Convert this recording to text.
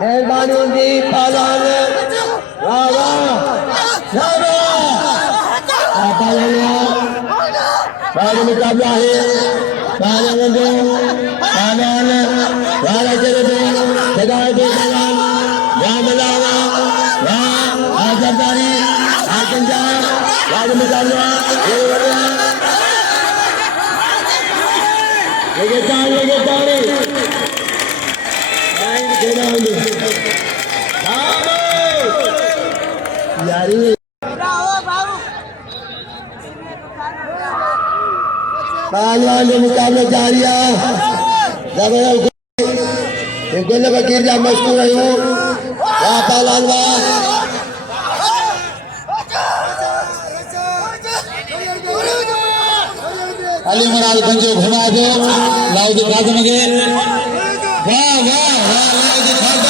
मेहरबानी जी पालन वाह वाह मुकाबला है पालन वाला चले जगह दे रामलावा वाह आजादारी आकंजा राज मुकाबला लेके तारे यारी पहलवान जो मुकाबला जारी है गुल फकीर जा मशहूर आयो वाह पहलवान वाह अली मराल गंजो घुमा दो लाउद खादम के वाह वाह वाह लाउद खादम